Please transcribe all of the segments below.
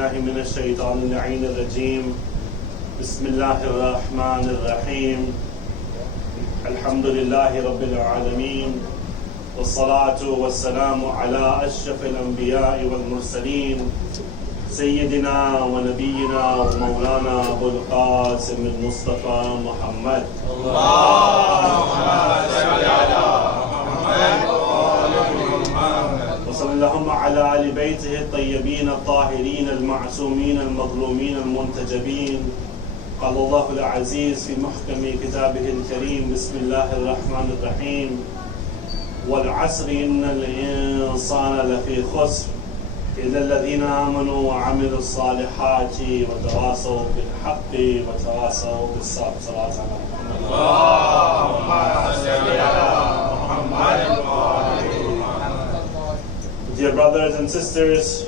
بالله من الشيطان اللعين الرجيم بسم الله الرحمن الرحيم الحمد لله رب العالمين والصلاة والسلام على أشرف الأنبياء والمرسلين سيدنا ونبينا ومولانا أبو القاسم المصطفى محمد اللهم صل على محمد وصلى اللهم على آل بيته الطيبين الطاهرين المعصومين المظلومين المنتجبين. قال الله العزيز في محكم كتابه الكريم بسم الله الرحمن الرحيم والعصر إن الإنسان لفي خسر إلا الذين آمنوا وعملوا الصالحات وتواصوا بالحق وتواصوا بالصبر. صلاة على محمد. اللهم صل على محمد. Dear brothers and sisters,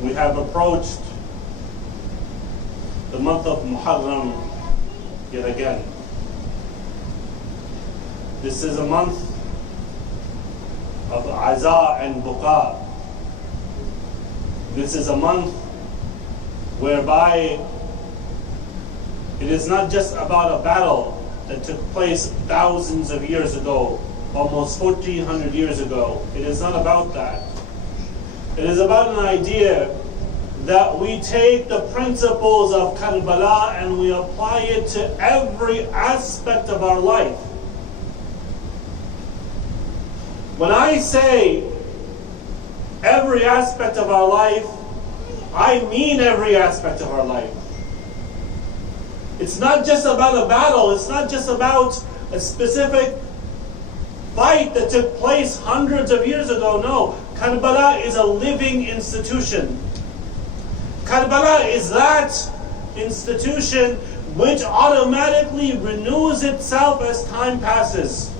we have approached the month of Muharram yet again. This is a month of Aza and Buqa. This is a month whereby it is not just about a battle that took place thousands of years ago, almost 1400 years ago. It is not about that. It is about an idea that we take the principles of Karbala and we apply it to every aspect of our life. When I say every aspect of our life, I mean every aspect of our life. It's not just about a battle, it's not just about a specific fight that took place hundreds of years ago. No, Karbala is a living institution. Karbala is that institution which automatically renews itself as time passes.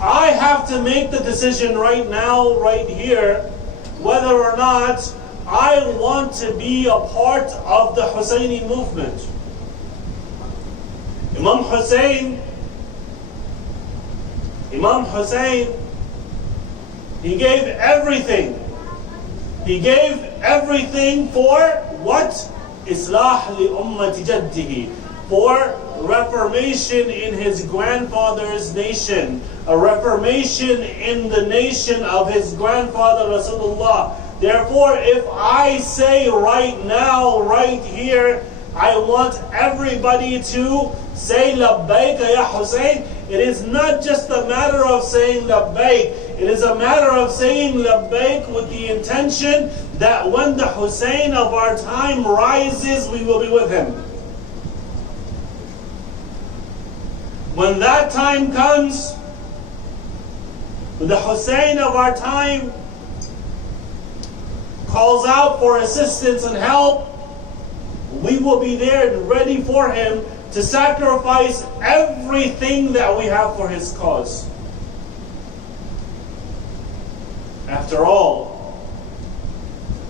I have to make the decision right now, right here, whether or not I want to be a part of the Husseini movement. Imam Hussein, he gave everything. He gave everything for what? Islah li ummati jaddihi. For reformation in his grandfather's nation. A reformation in the nation of his grandfather Rasulullah. Therefore, if I say right now, right here, I want everybody to say labbaik ya Hussein. It is not just a matter of saying labbaik. It is a matter of saying labbaik with the intention that when the Hussein of our time rises, we will be with him. When that time comes, when the Hussein of our time calls out for assistance and help, we will be there ready for him to sacrifice everything that we have for his cause. After all,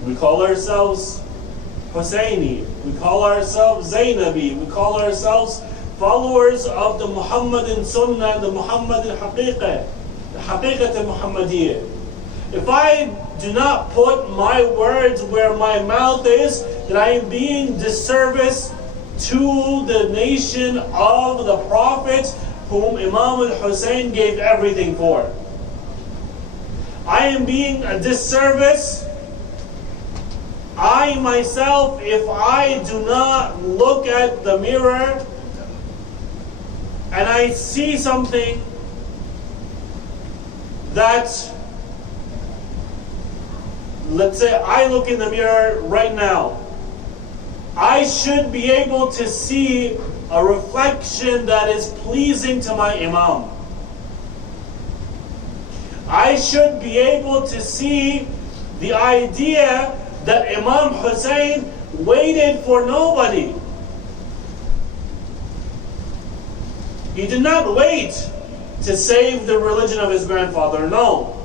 we call ourselves Husseini, we call ourselves Zainabi, we call ourselves followers of the Muhammadan Sunnah, the Muhammadan Haqiqah, the Haqiqat al-Muhammadiyah. If I do not put my words where my mouth is, then I am being disservice to the nation of the Prophet whom Imam al-Hussein gave everything for. I am being a disservice. I myself, if I do not look at the mirror and I see something that, let's say I look in the mirror right now, I should be able to see a reflection that is pleasing to my Imam. I should be able to see the idea that Imam Hussein waited for nobody. He did not wait to save the religion of his grandfather, no.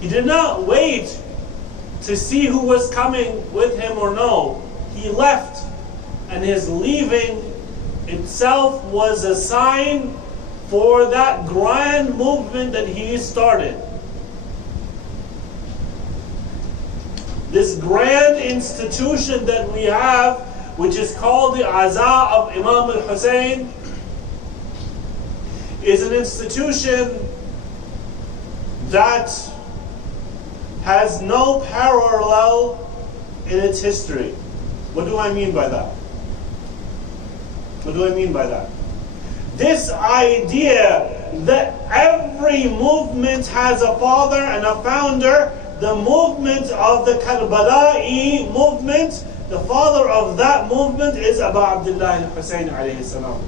He did not wait to see who was coming with him or no. He left, and his leaving itself was a sign for that grand movement that he started. this grand institution that we have, which is called the Aza of Imam al-Hussein, is an institution that has no parallel in its history. What do I mean by that? What do I mean by that? This idea that every movement has a father and a founder, the movement of the Karbala'i movement, the father of that movement is Abu Abdullah al-Hussein alayhi salam.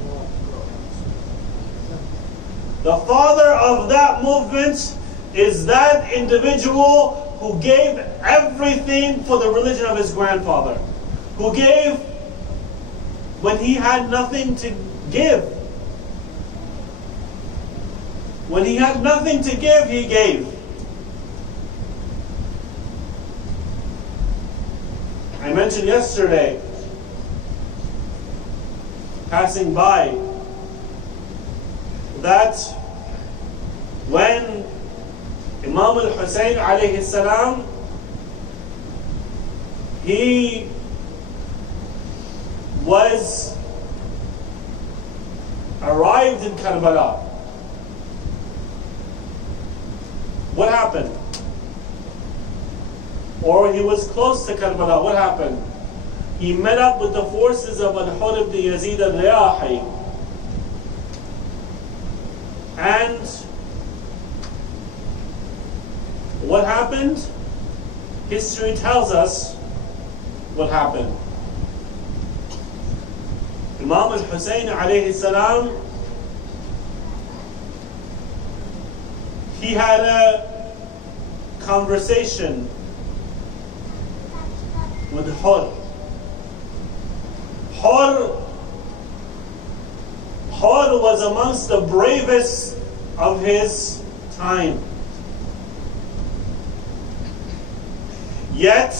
The father of that movement is that individual who gave everything for the religion of his grandfather, who gave when he had nothing to give. When he had nothing to give, he gave. I mentioned yesterday, passing by, that when Imam al-Hussein alayhi salam, he was arrived in Karbala, what happened? Or he was close to Karbala, what happened? He met up with the forces of Al-Hur ibn Yazid al-Riyahi. And what happened? History tells us what happened. Imam al-Hussein alayhi salam, he had a conversation with Hur. Hur was amongst the bravest of his time. Yet,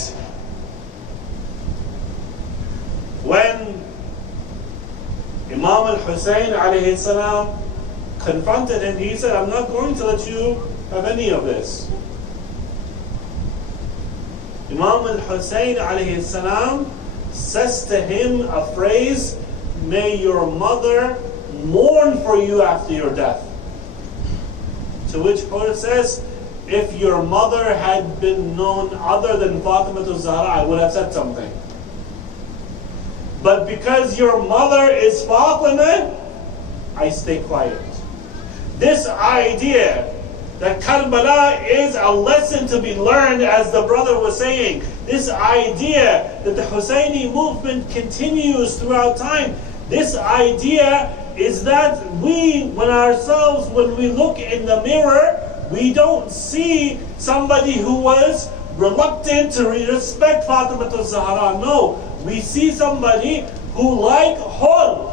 when Imam al-Hussein alayhi salam confronted him, he said, I'm not going to let you have any of this. Imam al-Hussein alayhi salam says to him a phrase, may your mother mourn for you after your death. To which Hur says, if your mother had been known other than Fatima Al-Zahra, I would have said something. But because your mother is Fatima, I stay quiet. This idea that Karbala is a lesson to be learned, as the brother was saying, this idea that the Husseini movement continues throughout time, this idea is that when we look in the mirror, we don't see somebody who was reluctant to respect Fatima al-Zahra. No, we see somebody who, like Hur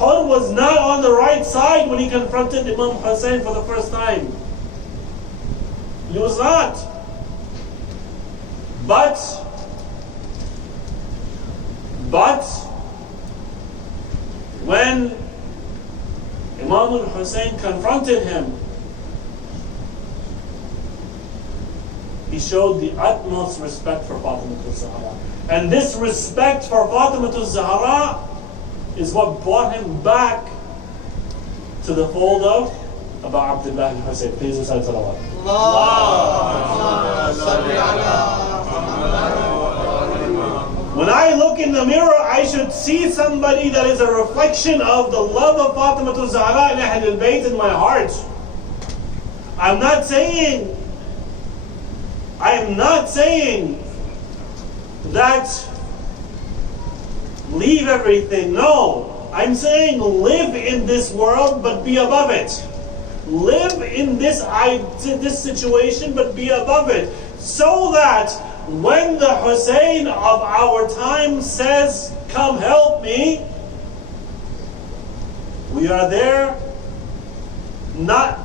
was not on the right side when he confronted Imam Hussein for the first time. He was not. But when Imam al-Hussein confronted him, he showed the utmost respect for Fatima al-Zahra. And this respect for Fatima al-Zahra is what brought him back to the fold of Abu Abdullah al-Hussein. Please recite salawat. When I look in the mirror, I should see somebody that is a reflection of the love of Fatima al-Zahra and Ahl al-Bayt in my heart. I am not saying that leave everything. No. I'm saying live in this world but be above it. Live in this situation but be above it. So that when the Hussein of our time says, come help me, we are there not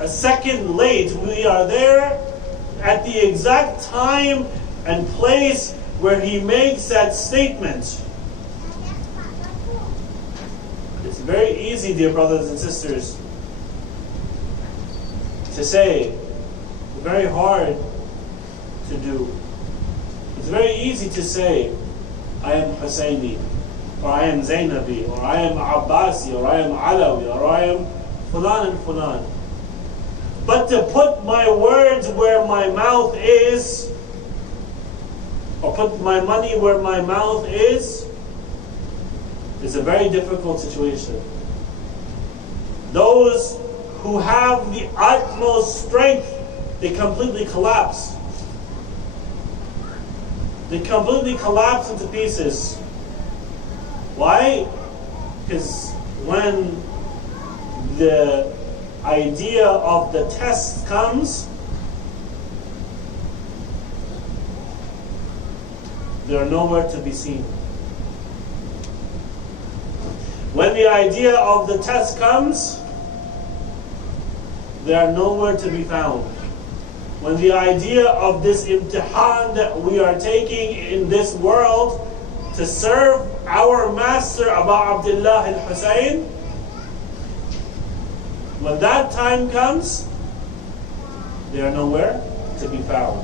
a second late. We are there at the exact time and place where he makes that statement. It's very easy, dear brothers and sisters, to say, very hard to do. It's very easy to say, I am Husseini, or I am Zainabi, or I am Abbasi, or I am Alawi, or I am Fulan and Fulan. But to put my words where my mouth is, or put my money where my mouth is a very difficult situation. Those who have the utmost strength, they completely collapse. They completely collapse into pieces. Why? Because when the idea of the test comes, they are nowhere to be seen. When the idea of the test comes, they are nowhere to be found. When the idea of this imtihan that we are taking in this world to serve our master Abu Abdullah al-Hussein, when that time comes, they are nowhere to be found.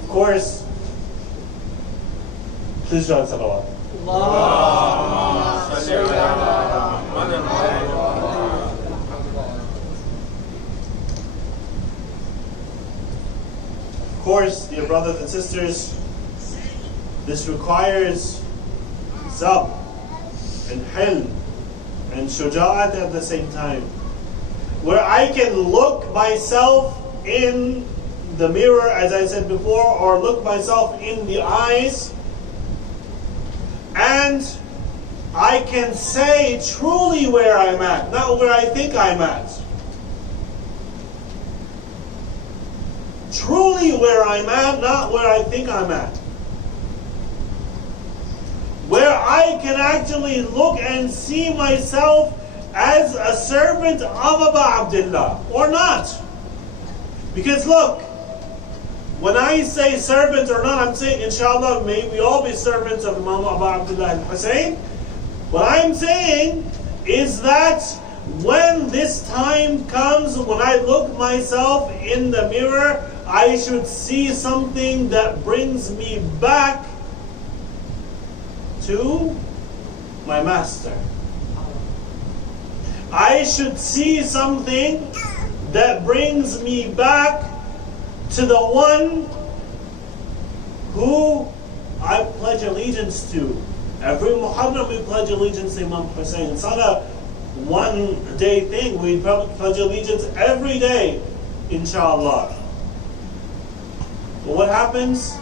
Of course, please join salawat. Of course, dear brothers and sisters, this requires sabr and hilm and shuja'at at the same time. Where I can look myself in the mirror, as I said before, or look myself in the eyes, and I can say truly where I'm at, not where I think I'm at. Truly where I'm at, not where I think I'm at. Where I can actually look and see myself as a servant of Abu Abdullah, or not. Because look, when I say servant or not, I'm saying, inshallah, may we all be servants of Imam Abu Abdullah al-Hussein. What I'm saying is that when this time comes, when I look myself in the mirror, I should see something that brings me back to my master. I should see something that brings me back to the one who I pledge allegiance to. Every Muharram we pledge allegiance to Imam Hussein. It's not a one-day thing. We pledge allegiance every day, inshallah. But what happens?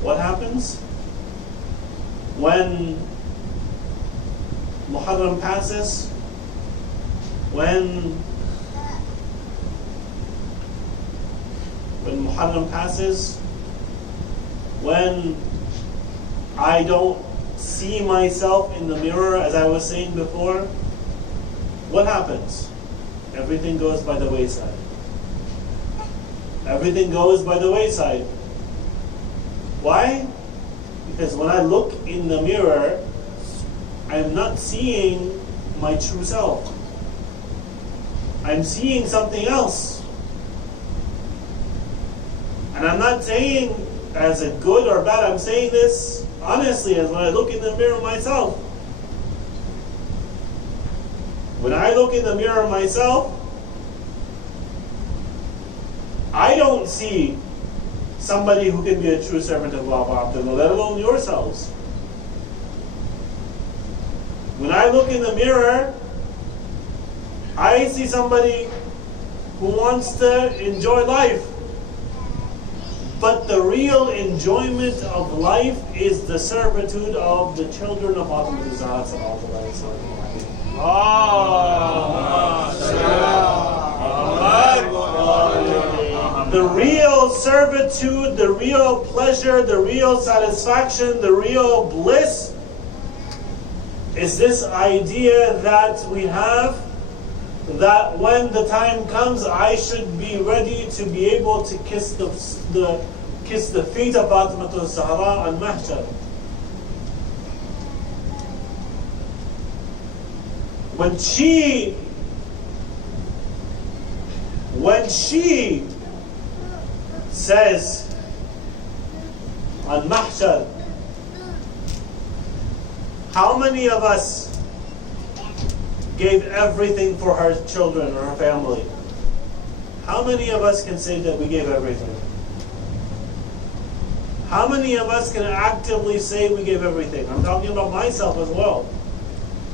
What happens when Muharram passes? When Muharram passes, when I don't see myself in the mirror, as I was saying before, what happens? Everything goes by the wayside. Everything goes by the wayside. Why? Because when I look in the mirror, I'm not seeing my true self. I'm seeing something else. And I'm not saying as a good or bad, I'm saying this honestly, as when I look in the mirror myself. When I look in the mirror myself, I don't see somebody who can be a true servant of Abu Abdullah, let alone yourselves. When I look in the mirror, I see somebody who wants to enjoy life. But the real enjoyment of life is the servitude of the children of Al-Zahra. The real servitude, the real pleasure, the real satisfaction, the real bliss is this idea that we have, that when the time comes, I should be ready to be able to kiss the feet of Al-Zahra on Mahshar. When she says on Mahshar, how many of us gave everything for her children or her family? How many of us can say that we gave everything? How many of us can actively say we gave everything? I'm talking about myself as well.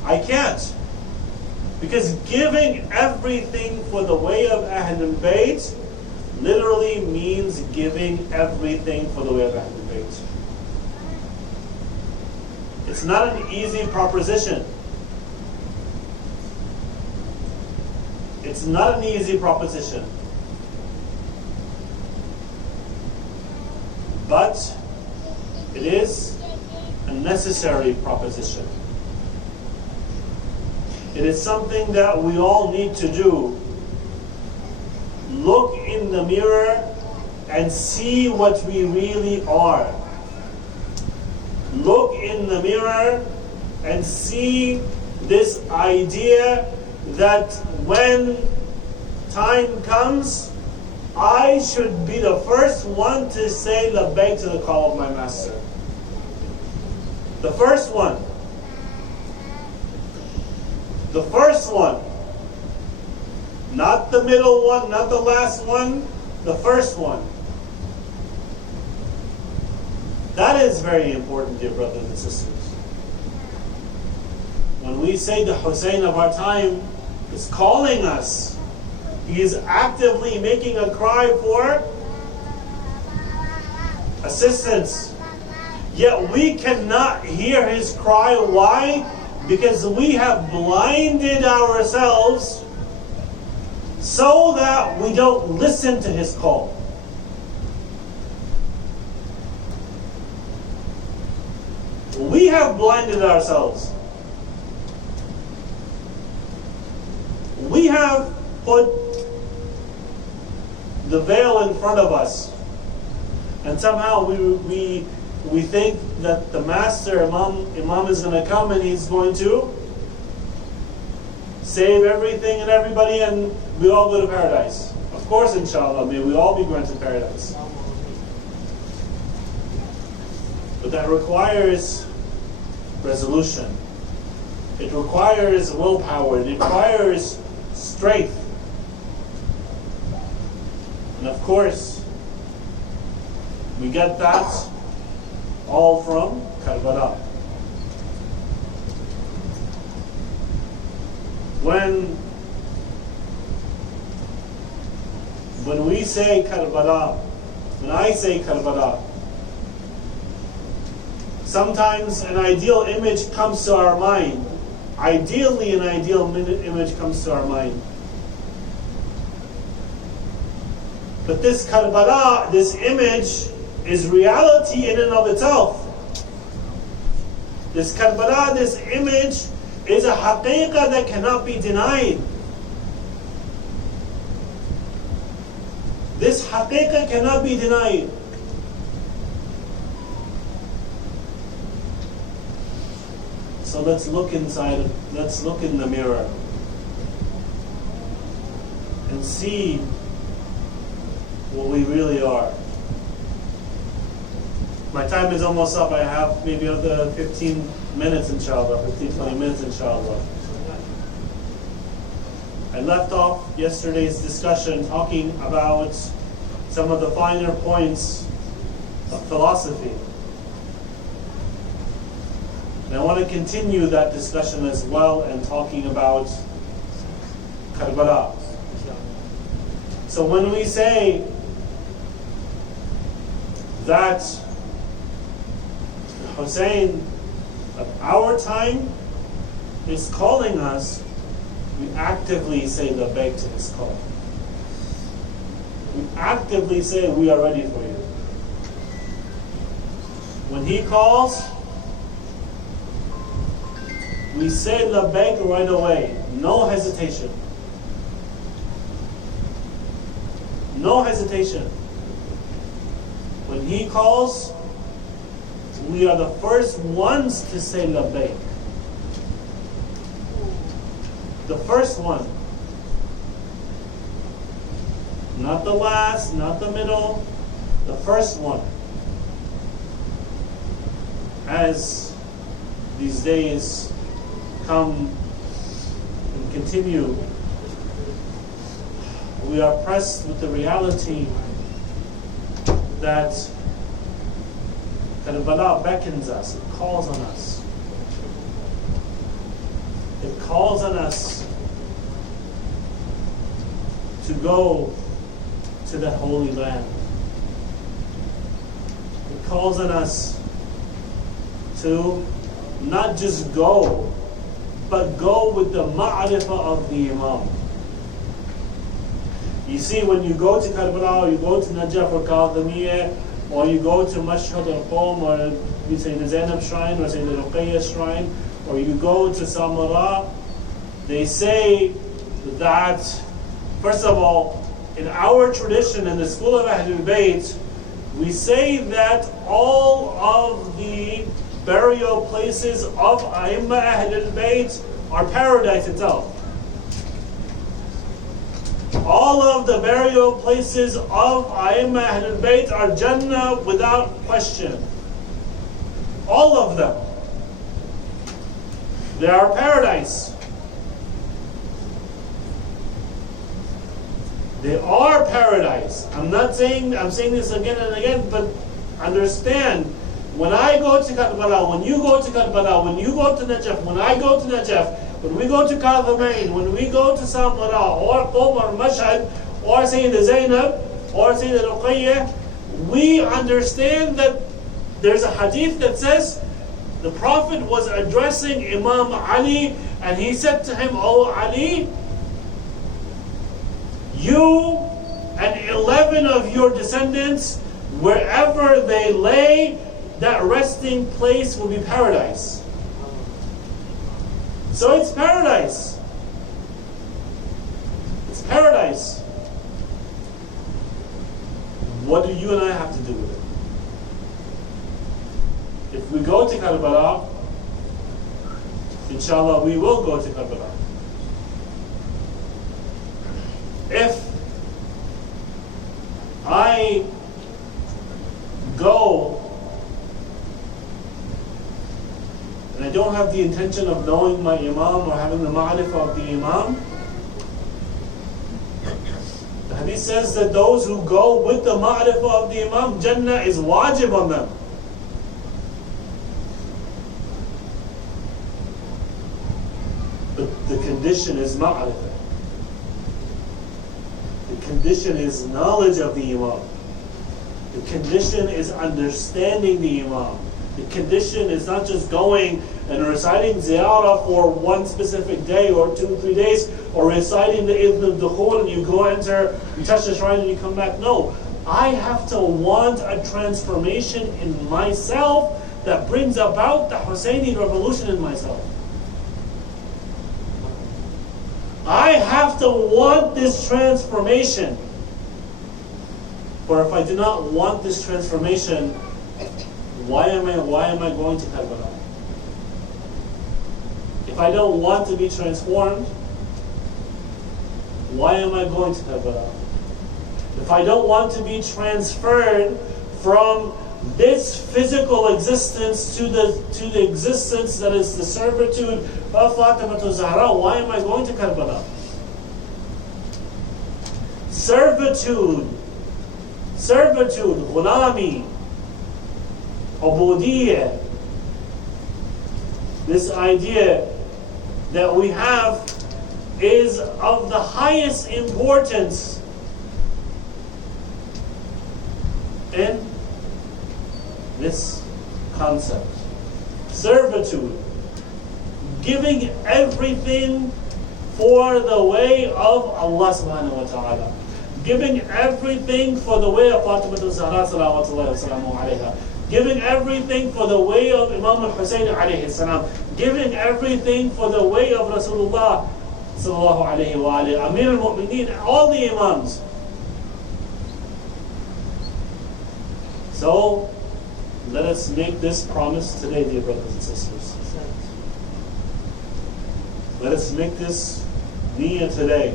I can't. Because giving everything for the way of Ahlul Bayt literally means giving everything for the way of Ahlul Bayt. It's not an easy proposition. It's not an easy proposition. But it is a necessary proposition. It is something that we all need to do. Look in the mirror and see what we really are. Look in the mirror and see this idea that when time comes, I should be the first one to say labbaik to the call of my master. The first one. The first one. Not the middle one, not the last one, the first one. That is very important, dear brothers and sisters. When we say the Hussein of our time is calling us, he is actively making a cry for assistance. Yet we cannot hear his cry. Why? Because we have blinded ourselves so that we don't listen to his call. We have blinded ourselves. We have put the veil in front of us, and somehow we think that the master imam is going to come and he's going to save everything and everybody and we all go to paradise. Of course, inshallah, may we all be granted paradise. But that requires resolution. It requires willpower. It requires strength. And of course, we get that all from Karbala. When we say Karbala, when I say Karbala, sometimes an ideal image comes to our mind. Ideally, an ideal image comes to our mind. But this Karbala, this image, is reality in and of itself. This Karbala, this image, is a haqiqah that cannot be denied. This haqiqah cannot be denied. So let's look inside, let's look in the mirror and see what we really are. My time is almost up. I have maybe another 15 minutes inshallah, 20 minutes inshallah. I left off yesterday's discussion talking about some of the finer points of philosophy. And I want to continue that discussion as well and talking about Karbala. So when we say that Hussein of our time is calling us, we actively say labbaik to his call. We actively say we are ready for you. When he calls, we say labbaik right away. No hesitation. No hesitation. When he calls, we are the first ones to say labbaik. The first one. Not the last, not the middle, The first one, as these days come and continue, we are pressed with the reality that Karbala beckons us, it calls on us. It calls on us to go to that holy land. It calls on us to not just go, but go with the ma'rifah of the Imam. You see, when you go to Karbala, or you go to Najaf or Kadhimiyya, or you go to Mashhad al-Qawm, or you say the Zainab shrine, or say the Ruqayya shrine, or you go to Samara, they say that, first of all, in our tradition, in the school of Ahlul Bayt, we say that all of the burial places of A'imma Ahlul Bayt are paradise itself. All of the burial places of A'imma Ahlul Bayt are Jannah without question. All of them. They are paradise. They are paradise. I'm saying this again and again, but understand, when I go to Karbala, when you go to Karbala, when you go to Najaf, when I go to Najaf, when we go to Kadhimain, when we go to Samara, or Qom, or Mashhad, or Sayyida Zainab, or Sayyida Ruqayya, we understand that there's a hadith that says the Prophet was addressing Imam Ali, and he said to him, "O Ali, you and 11 of your descendants, wherever they lay, that resting place will be paradise." So it's paradise. It's paradise. What do you and I have to do with it? If we go to Karbala, inshallah we will go to Karbala. If I go and I don't have the intention of knowing my Imam or having the ma'rifah of the Imam, the hadith says that those who go with the ma'rifah of the Imam, Jannah is wajib on them. But the condition is ma'rifah. The condition is knowledge of the Imam. The condition is understanding the Imam. The condition is not just going and reciting ziyarah for one specific day or 2 or 3 days, or reciting the Ibn al-Dukhul and you go enter, you touch the shrine and you come back. No, I have to want a transformation in myself that brings about the Husseini revolution in myself. I have to want this transformation. For if I do not want this transformation, why am I going to Karbala? If I don't want to be transformed, why am I going to Karbala? If I don't want to be transferred from this physical existence to the existence that is the servitude of Fatima Al-Zahra, why am I going to Karbala? Servitude, ghulami, ubudiyya, this idea that we have is of the highest importance in this concept. Servitude, giving everything for the way of Allah subhanahu wa ta'ala, giving everything for the way of Fatima Al-Zahra salawatullahi wa salamu alayha, giving everything for the way of Imam al-Husayn alayhi salam, giving everything for the way of Rasulullah sallallahu alayhi wa alayhi, Amir al-Mu'mineen, all the Imams. So, let us make this promise today, dear brothers and sisters. Let us make this niyyah today,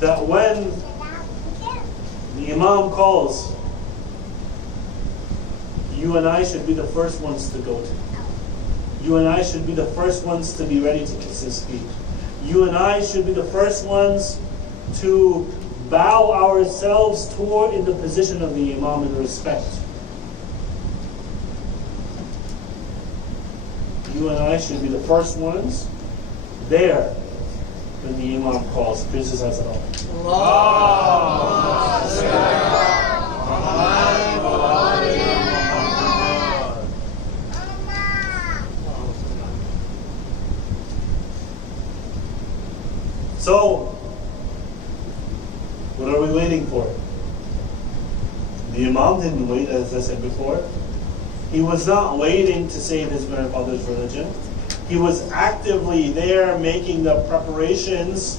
that when the Imam calls you and I should be the first ones to go to. You and I should be the first ones to be ready to kiss his feet. You and I should be the first ones to bow ourselves toward in the position of the Imam in respect. You and I should be the first ones there when the Imam calls. Please just answer all. So, what are we waiting for? The Imam didn't wait, as I said before. He was not waiting to save his grandfather's religion. He was actively there making the preparations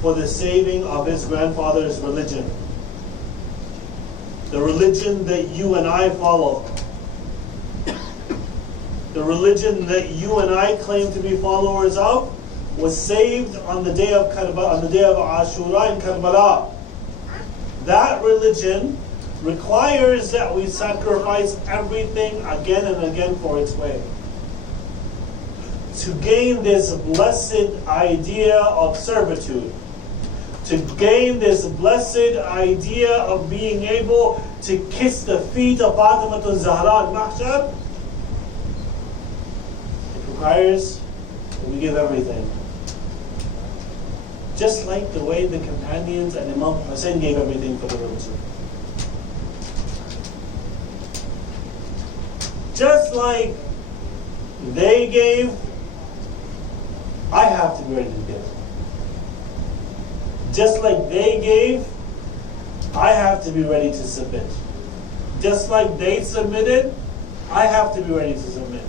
for the saving of his grandfather's religion. The religion that you and I follow. The religion that you and I claim to be followers of was saved on the day of Karbala, on the day of Ashura in Karbala. That religion requires that we sacrifice everything again and again for its way. To gain this blessed idea of servitude, to gain this blessed idea of being able to kiss the feet of Al-Zahra al-Mahshar, it requires that we give everything. Just like the way the companions and Imam Hussein gave everything for the religion. Just like they gave, I have to be ready to give. Just like they gave, I have to be ready to submit. Just like they submitted, I have to be ready to submit.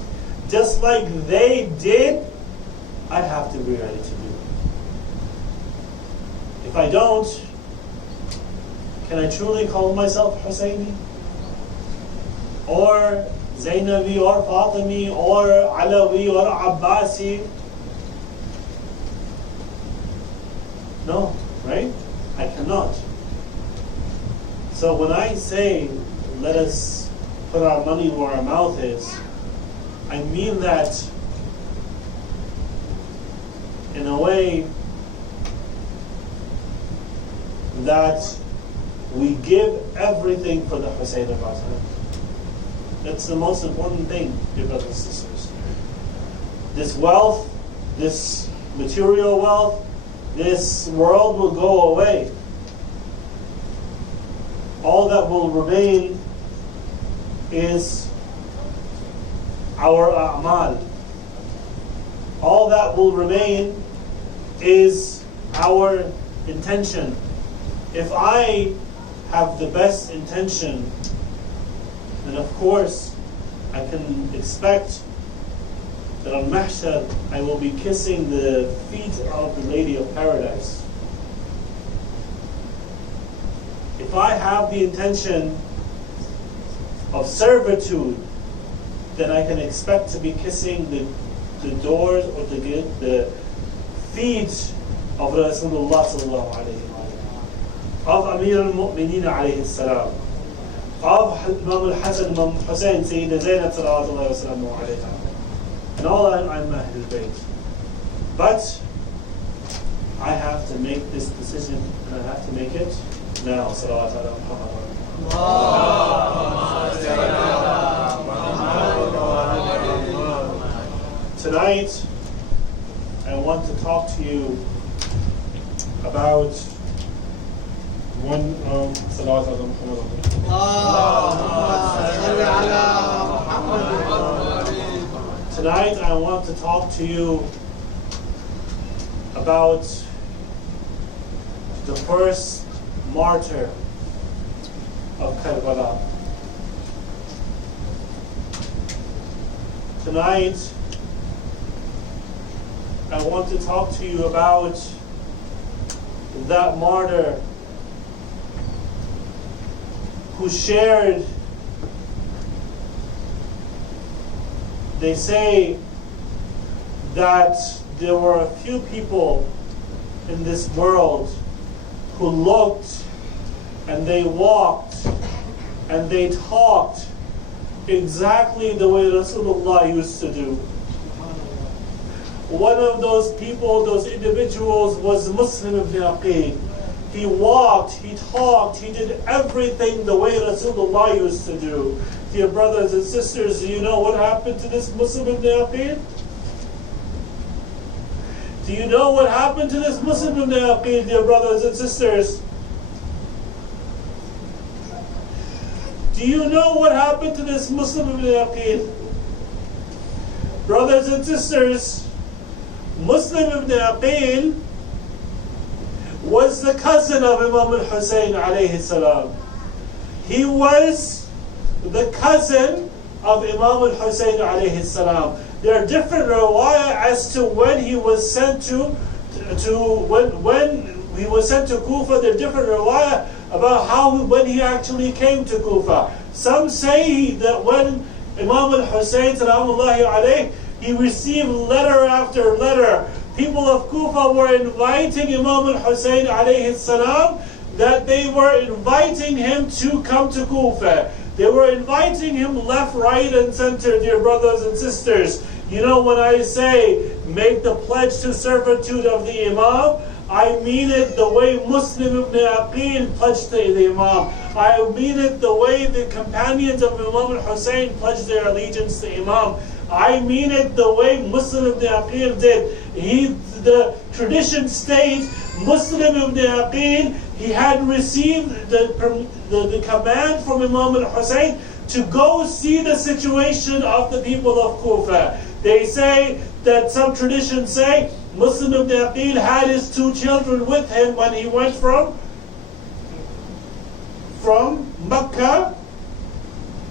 Just like they did, I have to be ready to do. If I don't, can I truly call myself Husseini? Or Zainabi, or Fatimi, or Alawi, or Abbasi? No, right? I cannot. So when I say, let us put our money where our mouth is, I mean that in a way that we give everything for the Hussein of our time. That's the most important thing, dear brothers and sisters. This wealth, this material wealth, this world will go away. All that will remain is our a'mal. All that will remain is our intention. If I have the best intention, then of course I can expect that on Mahshar I will be kissing the feet of the Lady of Paradise. If I have the intention of servitude, then I can expect to be kissing the doors or the feet of Rasulullah sallallahu alayhi wa sallam, of Amir al-Mu'mineen alayhi salam, of Imam al-Hasan, Imam Hussein, Sayyida Zainab sallallahu alayhi wa sallam alayha, and all I'm Ahlul Bayt. But I have to make this decision, and I have to make it now. Salawat ala Muhammad. Tonight, I want to talk to you about one Salawat ala Muhammad. Tonight, I want to talk to you about the first martyr of Karbala. Tonight, I want to talk to you about that martyr who shared, they say that there were a few people in this world who looked and they walked and they talked exactly the way Rasulullah used to do. One of those people, those individuals, was Muslim ibn Aqil. He walked, he talked, he did everything the way Rasulullah used to do. Dear brothers and sisters, do you know what happened to this Muslim ibn Aqil? Do you know what happened to this Muslim ibn Aqil, dear brothers and sisters? Do you know what happened to this Muslim ibn Aqil? Brothers and sisters, Muslim ibn Aqil was the cousin of Imam al-Hussein alayhi salam. He was the cousin of Imam al-Hussein alayhi salam. There are different riwayah as to when he was sent to when he was sent to Kufa. There are different riwayah about when he actually came to Kufa. Some say that when Imam al-Hussein salamullahi alayhi, he received letter after letter. People of Kufa were inviting Imam al-Hussein alayhi salam, that they were inviting him to come to Kufa. They were inviting him left, right, and center, dear brothers and sisters. You know, when I say, make the pledge to servitude of the Imam, I mean it the way Muslim ibn Aqil pledged to the Imam. I mean it the way the companions of Imam al-Hussein pledged their allegiance to Imam. I mean it the way Muslim ibn Aqil did. The tradition states, Muslim ibn Aqil, he had received the command from Imam al-Hussein to go see the situation of the people of Kufa. They say that some traditions say Muslim ibn Aqil had his two children with him when he went from Mecca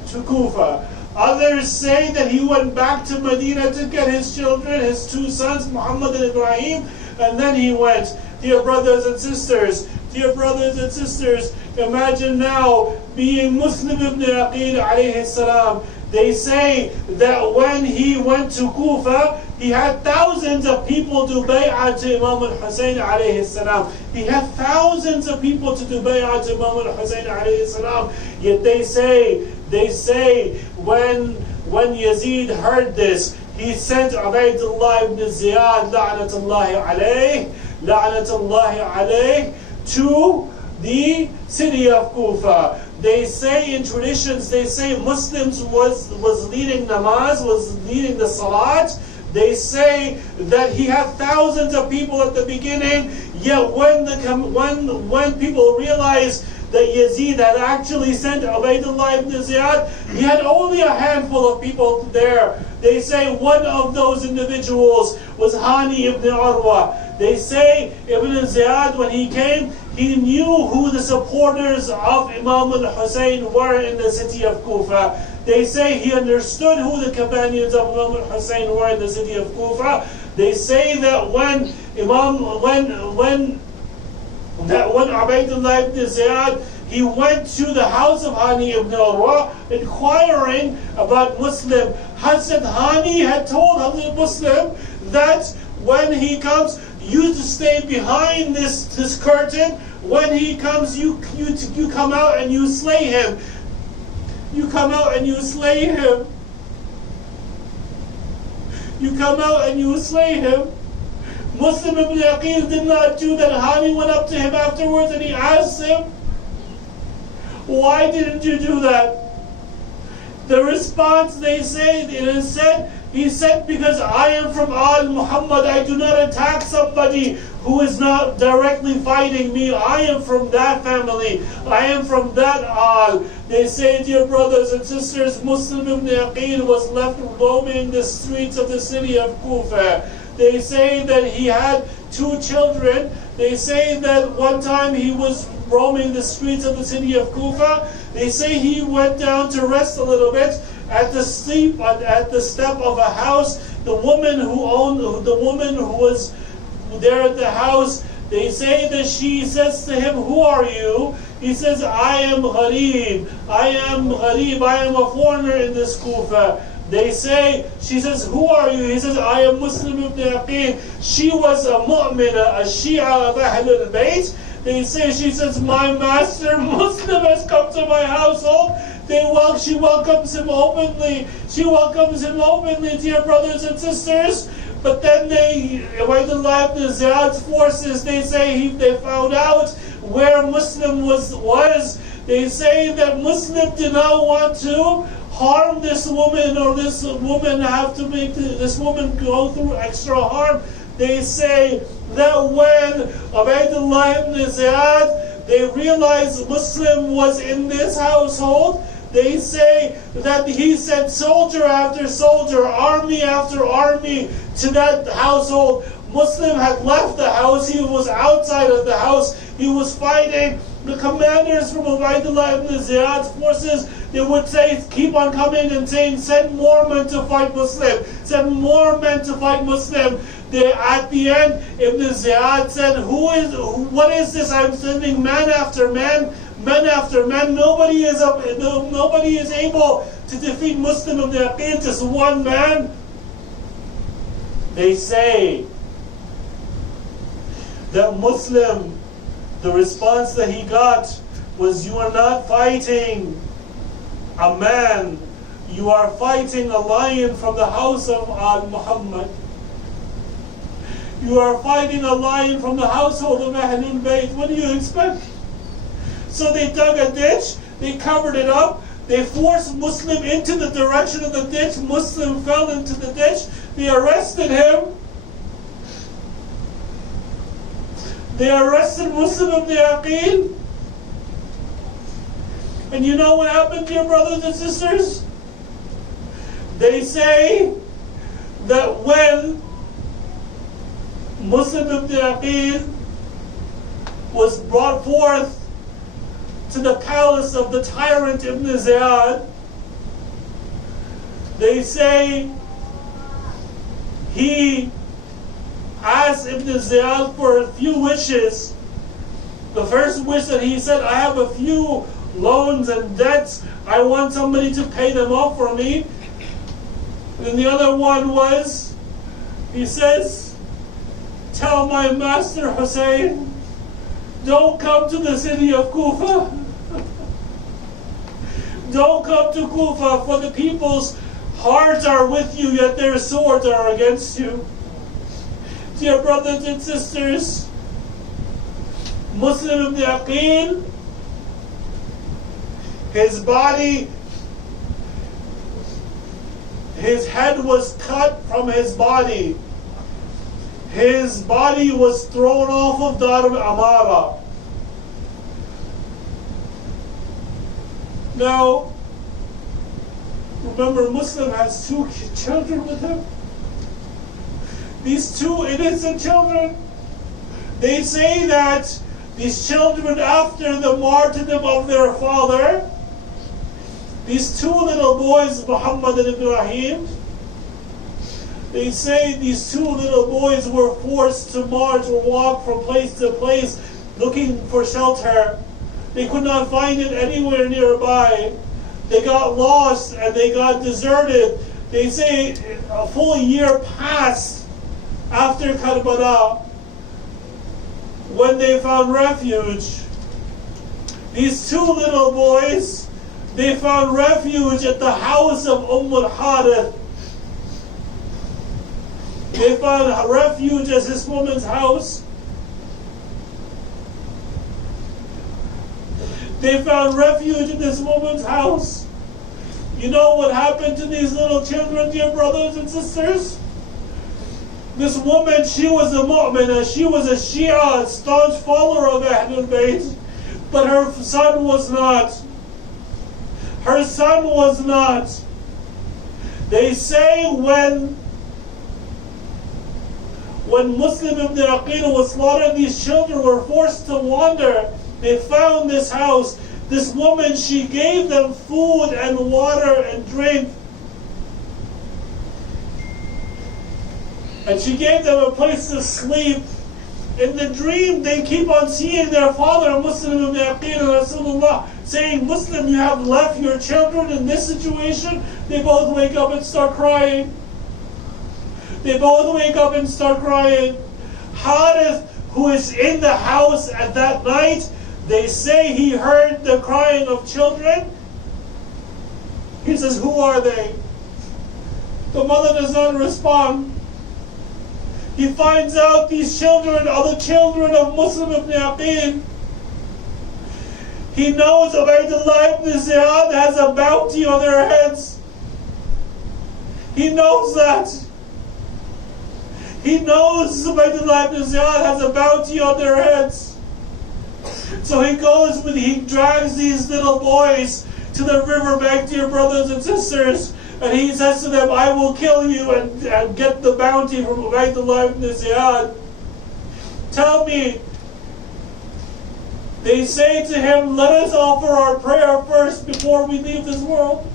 to Kufa. Others say that he went back to Medina to get his children, his two sons, Muhammad and Ibrahim, and then he went. Dear brothers and sisters, imagine now being Muslim ibn Aqil alayhi salam. They say that when he went to Kufa, he had thousands of people do bay'ah to Imam al-Hussein alayhi salam. He had thousands of people to do bay'ah to Imam al-Hussein alayhi salam. Yet they say when Yazid heard this, he sent Ubaydullah ibn Ziyad la'natullahi alayh to the city of Kufa. They say in traditions, they say Muslims was leading namaz, was leading the salat. They say that he had thousands of people at the beginning, yet when people realized that Yazid had actually sent Ubaydullah ibn Ziyad, he had only a handful of people there. They say one of those individuals was Hani ibn Urwa. They say Ibn Ziyad, when he came, he knew who the supporters of Imam al-Hussein were in the city of Kufa. They say he understood who the companions of Imam al-Hussein were in the city of Kufa. They say that when Ubaydullah ibn Ziyad, he went to the house of Hani ibn Urwa inquiring about Muslim. Hazrat Hani had told Hazrat Muslim that when he comes, you to stay behind this curtain. When he comes, you come out and you slay him. You come out and you slay him. You come out and you slay him. Muslim ibn Aqil did not do that. Hani went up to him afterwards and he asked him, why didn't you do that? The response, they say, he said, because I am from Al Muhammad, I do not attack somebody who is not directly fighting me. I am from that family. I am from that Al. They say, dear brothers and sisters, Muslim ibn Aqil was left roaming the streets of the city of Kufa. They say that he had two children. They say that one time he was roaming the streets of the city of Kufa. They say he went down to rest a little bit at the step of a house. The woman who was there at the house, they say that she says to him, who are you? He says, I am Gharib. I am a foreigner in this Kufa. They say, she says, who are you? He says, I am Muslim ibn Aqil. She was a mu'mina, a Shia of Ahlul Bayt. They say, she says, my master Muslim has come to my household. She welcomes him openly. She welcomes him openly, dear brothers and sisters. But then Ubaydullah ibn Ziyad's forces, they say they found out where Muslim was. They say that Muslim did not want to harm this woman, or this woman have to make this woman go through extra harm. They say that when Ubaydullah ibn Ziyad, they realized Muslim was in this household, they say that he sent soldier after soldier, army after army to that household. Muslim had left the house, he was outside of the house, he was fighting. The commanders from Ubaydullah ibn Ziyad's forces, they would say, keep on coming and saying, send more men to fight Muslim, send more men to fight Muslim. At the end, Ibn Ziyad said, what is this? I'm sending man after man, men after men. Nobody is able to defeat Muslim of the Aqeel, just one man. They say that Muslim, the response that he got was, you are not fighting a man, you are fighting a lion from the house of Muhammad. You are fighting a lion from the household of Ahlul Bayt. What do you expect? So they dug a ditch, they covered it up, they forced Muslim into the direction of the ditch. Muslim fell into the ditch. They arrested him. They arrested Muslim of the Aqeel. And you know what happened, dear brothers and sisters? They say that when Muslim of the Aqeel was brought forth to the palace of the tyrant Ibn Ziyad, they say he asked Ibn Ziyad for a few wishes. The first wish that he said, I have a few loans and debts, I want somebody to pay them off for me. And the other one was, he says, tell my master Hussein, don't come to the city of Kufa. Don't come to Kufa, for the people's hearts are with you, yet their swords are against you. Dear brothers and sisters, Muslim ibn Aqeel, his body, his head was cut from his body. His body was thrown off of Dar al-Amara. Now, remember, Muslim has two children with him. These two innocent children, they say that these children, after the martyrdom of their father, these two little boys, Muhammad and Ibrahim, they say these two little boys were forced to march or walk from place to place looking for shelter. They could not find it anywhere nearby. They got lost and they got deserted. They say a full year passed after Karbala when they found refuge. These two little boys, they found refuge at the house of al-Harith. They found refuge at this woman's house. They found refuge in this woman's house. You know what happened to these little children, dear brothers and sisters? This woman, she was a mu'minah, she was a Shia, a staunch follower of Ahlul Bayt, but her son was not. Her son was not. They say when Muslim ibn Aqeel was slaughtered, these children were forced to wander. They found this house. This woman, she gave them food and water and drink. And she gave them a place to sleep. In the dream, they keep on seeing their father, Muslim ibn Aqeel and Rasulullah, saying, Muslim, you have left your children in this situation. They both wake up and start crying. They both wake up and start crying. Harith, who is in the house at that night, they say he heard the crying of children. He says, who are they? The mother does not respond. He finds out these children are the children of Muslim ibn Aqil. He knows Ubaydullah ibn Ziyad has a bounty on their heads. He knows that. He knows Ubaydullah ibn Ziyad has a bounty on their heads. So he drags these little boys to the riverbank, dear brothers and sisters, and he says to them, I will kill you and get the bounty from Ubaydullah ibn Ziyad. Tell me, they say to him, let us offer our prayer first before we leave this world.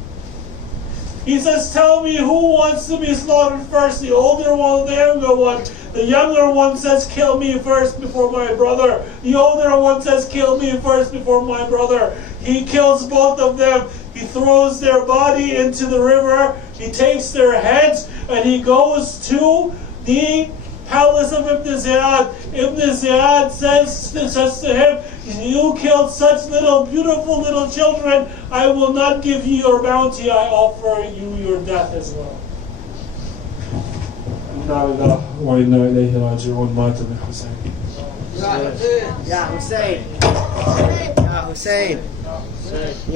He says, tell me who wants to be slaughtered first, the older one or the younger one? The younger one says, kill me first before my brother. The older one says, kill me first before my brother. He kills both of them. He throws their body into the river. He takes their heads and he goes to the palace of Ibn Ziyad. Ibn Ziyad says to him, you killed such beautiful little children. I will not give you your bounty. I offer you your death as well. Ya Hussein. Ya Hussein.